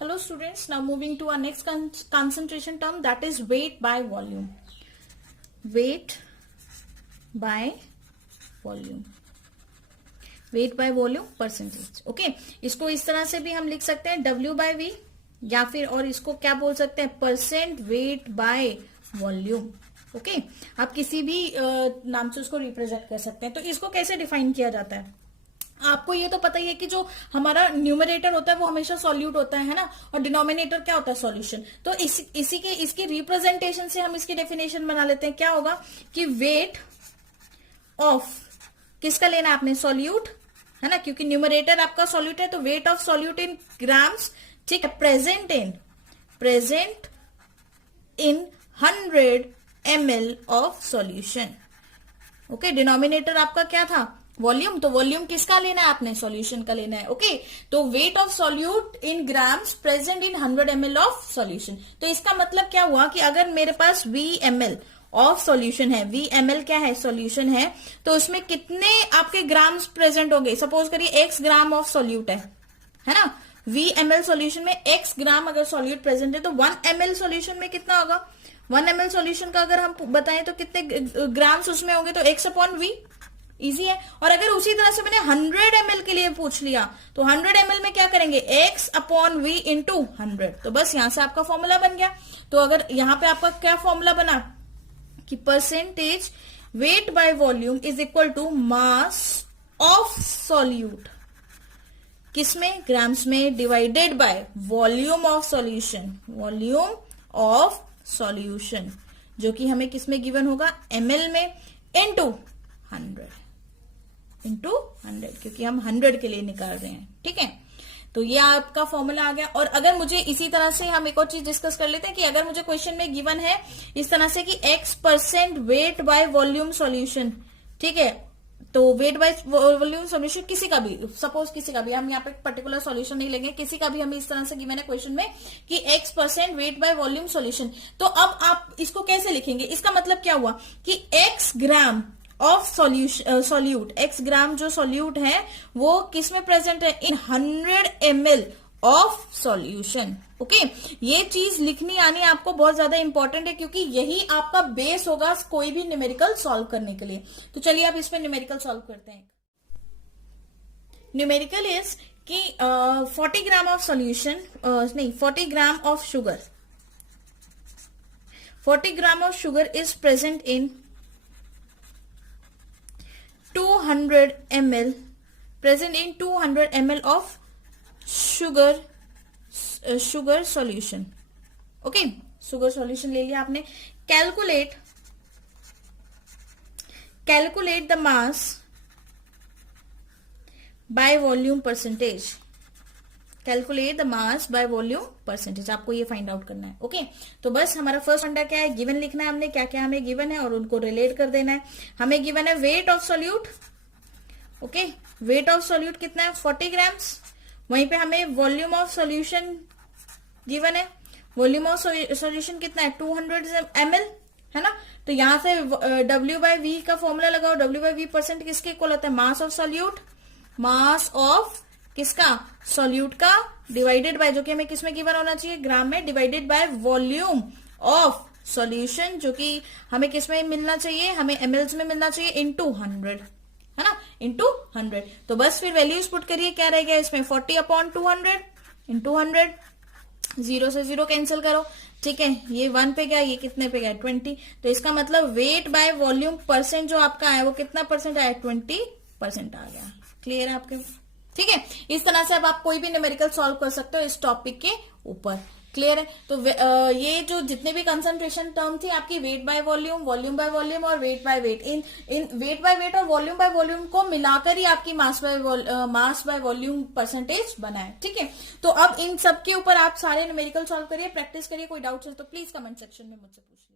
Hello students, now moving to our next concentration term, that is weight by volume. Weight by volume. Wait by volume percentage. Okay, इसको इस तरह से भी हम लिख सकते हैं W बाय V, या फिर और इसको क्या बोल सकते हैं, percent weight by volume. Okay, आप किसी भी नाम से उसको रिप्रेजेंट कर सकते हैं. तो इसको कैसे डिफाइन किया जाता है, आपको ये तो पता ही है कि जो हमारा न्यूमरेटर होता है वो हमेशा सॉल्यूट होता है ना, और डिनोमिनेटर क्या होता है, सॉल्यूशन. तो इसकी रिप्रेजेंटेशन से हम इसकी डेफिनेशन बना लेते हैं. क्या होगा कि वेट ऑफ किसका लेना है आपने, सॉल्यूट है ना, क्योंकि न्यूमरेटर आपका सॉल्यूट है, तो weight of solute in grams, ठीक है, present in 100 ml of solution. Okay, denominator आपका क्या था, वॉल्यूम, तो वॉल्यूम किसका लेना है आपने, सॉल्यूशन का लेना है. ओके, तो weight of solute in grams present in 100 ml of solution. तो इसका मतलब क्या हुआ कि अगर मेरे पास VmL ऑफ सॉल्यूशन है, VmL क्या है, सॉल्यूशन है, तो उसमें कितने आपके ग्राम्स प्रेजेंट होंगे. सपोज करिए x ग्राम ऑफ सॉल्यूट है ना, VmL सॉल्यूशन में x ग्राम अगर सॉल्यूट प्रेजेंट है, तो 1 ml सॉल्यूशन में कितना होगा, 1 ml सॉल्यूशन का अगर हम बताएं तो कितने ग्राम्स उसमें होंगे, तो x अपॉन V. इजी है. और अगर उसी तरह से मैंने 100 ml के लिए पूछ लिया, तो 100 ml में क्या करेंगे, x अपॉन V इंटू 100. तो बस यहां से आपका फॉर्मूला बन गया. तो अगर यहां पे आपका क्या फॉर्मूला बना कि percentage weight by volume is equal to mass of solute, किसमें, ग्राम्स में, divided by volume of solution, volume of solution, जो कि हमें किसमें गिवन होगा, ml में, इंटू 100, क्योंकि हम 100 के लिए निकाल रहे हैं. ठीक है, तो ये आपका फॉर्मूला आ गया. और अगर मुझे इसी तरह से हम एक और चीज डिस्कस कर लेते हैं कि अगर मुझे क्वेश्चन में गिवन है इस तरह से कि x% wait by volume solution, ठीक है, तो वेट बाय वॉल्यूम सॉल्यूशन किसी का भी, सपोज किसी का भी, हम यहाँ पे पर्टिकुलर सॉल्यूशन नहीं लेंगे, किसी का भी हमें इस तरह से गिवन है क्वेश्चन में कि x% wait by volume solution. तो अब आप इसको कैसे लिखेंगे, इसका मतलब क्या हुआ कि x gram of solute, x ग्राम जो सॉल्यूट है वो किस में प्रेजेंट है, इन 100 ml ऑफ सॉल्यूशन. ओके, ये चीज लिखनी आनी आपको बहुत ज्यादा इंपॉर्टेंट है, क्योंकि यही आपका बेस होगा कोई भी न्यूमेरिकल सॉल्व करने के लिए. तो चलिए आप इस पे न्यूमेरिकल सॉल्व करते हैं. न्यूमेरिकल इज कि 40 ग्राम ऑफ सॉल्यूशन, नहीं 40 gram of sugar, 40 gram of sugar is present in 200 ml, present in 200 ml of sugar solution. Okay, sugar solution ले लिया आपने. Calculate the mass by volume percentage, calculate the mass by volume percentage, आपको ये find out करना है. Okay, तो बस हमारा फर्स्ट फंडा क्या है, गिवन लिखना है हमने, क्या क्या हमें गिवन है और उनको रिलेट कर देना है. हमें गिवन है weight of solute. Okay, weight of solute कितना है, 40 ग्राम्स. वहीं पे हमें वॉल्यूम ऑफ सॉल्यूशन गिवन है, वॉल्यूम ऑफ सॉल्यूशन कितना है, 200 ml है ना. तो यहां से W बाय V का फॉर्मूला लगाओ. W बाय V परसेंट किसके इक्वल होता है, मास ऑफ सॉल्यूट, मास ऑफ किसका, सॉल्यूट का, डिवाइडेड बाय, जो कि हमें किसमें गिवन होना चाहिए, ग्राम में, divided by volume of solution, जो कि हमें किसमें मिलना चाहिए, हमें mls में मिलना चाहिए, इंटू 100 है ना, इंटू 100. तो बस फिर वैल्यूज पुट करिए, क्या रह गया इसमें, 40 अपॉन 200 इंटू 100, 0 से 0 कैंसिल करो. ठीक है, ये 1 पे गया, ये कितने पे गया, 20. तो इसका मतलब वेट बाय वॉल्यूम परसेंट जो आपका है वो कितना परसेंट आया, 20% आ गया. क्लियर है आपके, ठीक है. इस तरह से अब आप कोई भी न्यूमेरिकल सॉल्व कर सकते हो इस टॉपिक के ऊपर. क्लियर है. तो ये जो जितने भी कंसंट्रेशन टर्म थी आपकी, weight by volume, volume by volume और वेट बाय वेट, इन वेट बाय वेट और वॉल्यूम बाय वॉल्यूम को मिलाकर ही आपकी मास बाय वॉल्यूम परसेंटेज बना है. ठीक है, तो अब इन सब के ऊपर आप सारे न्यूमेरिकल सॉल्व करिए, प्रैक्टिस करिए. कोई डाउट है तो प्लीज कमेंट सेक्शन में मुझसे पूछिए.